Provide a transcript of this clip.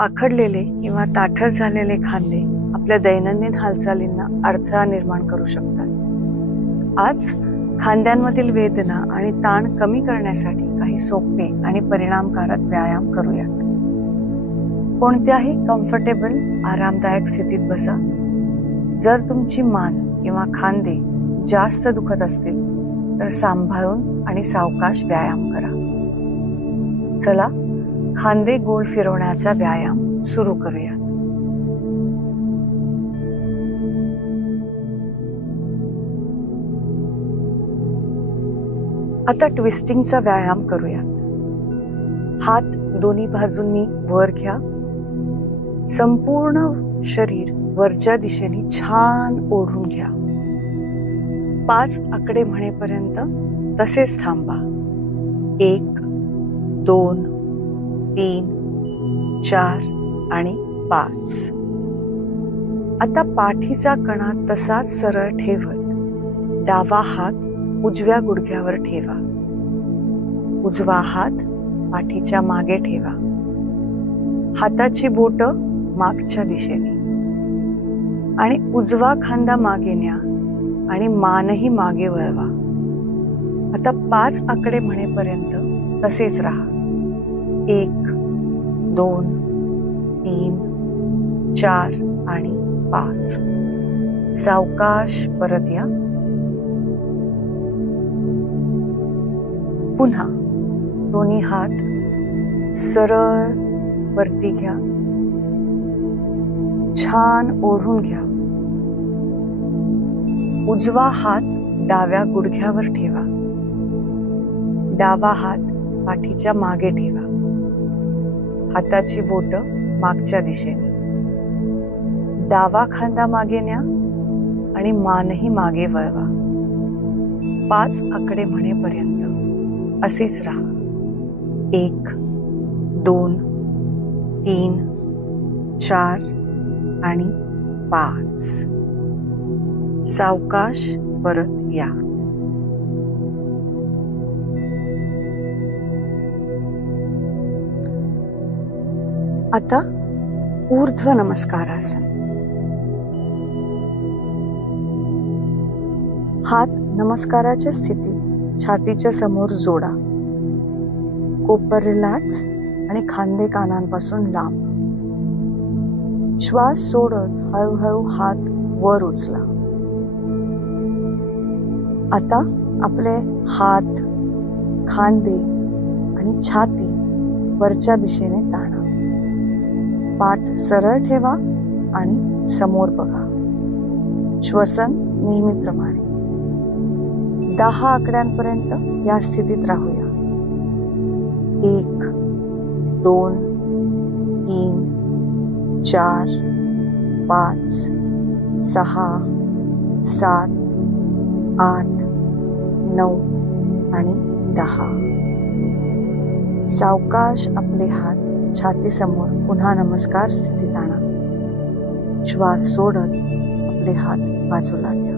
आखडलेले किंवा ताठर झालेले खांदे आपल्या दैनंदिन हालचालींना अडथळा निर्माण करू शकतात। आज खांद्यांमधील वेदना आणि ताण कमी करण्यासाठी काही सोपे आणि परिणामकारक व्यायाम करूयात। कोणत्याही कम्फर्टेबल आरामदायक स्थितीत बसा। जर तुमची मान किंवा खांदे जास्त दुखत असतील तर सांभाळून आणि सावकाश व्यायाम करा। चला खांदे गोल फिरवण्याचा व्यायाम सुरू करूयात। आता ट्विस्टिंगचा व्यायाम करूयात। हात दोन्ही बाजूंनी वर घ्या। संपूर्ण शरीर वरच्या दिशेने छान ओढून घ्या। 5 आकडे म्हणेपर्यंत तसेच थांबा। 1 2 3 4 आणि 5। आता पाठीचा कणा तसाच सरळ ठेवत डावा हात उजव्या गुडघ्यावर ठेवा। उजवा हात पाठीच्या मागे ठेवा। हाताची बोटं मागच्या दिशेने आणि उजवा खांदा मागे न्या आणि मानही मागे वळवा। आता 5 आकडे म्हणेपर्यंत तसेच राहा। 1 2 3 4 आणि 5। सावकाश परत या। पुन्हा दोन्ही हात सरळ वरती घ्या। छान ओढून घ्या। उजवा हात डाव्या गुडघ्यावर ठेवा। डावा हात पाठीच्या मागे ठेवा। हाताची बोटं मागच्या दिशेने। डावा खांदा मागे न्या आणि मानही मागे वळवा। 5 आकडे म्हणेपर्यंत असेच राहा। 1 2 3 4 आणि 5। सावकाश परत या। आता ऊर्ध्व नमस्कारासन। हात नमस्काराच्या स्थितीत छातीच्या समोर जोडा। कोपर रिलॅक्स आणि खांदे कानांपासून लांब। श्वास सोडत हळूहळू हात वर उचला। आता आपले हात, खांदे आणि छाती वरच्या दिशेने ताणा। पाठ सरळ ठेवा आणि समोर बघा। श्वसन नेहमीप्रमाणे 10 आकड्यांपर्यंत या स्थितीत राहूया। 1 2 3 4 5 6 7 8 9 आणि 10। सावकाश आपले हात छाती समोर पुन्हा नमस्कार स्थितीत आणा। श्वास सोडत आपले हात बाजूला घ्या।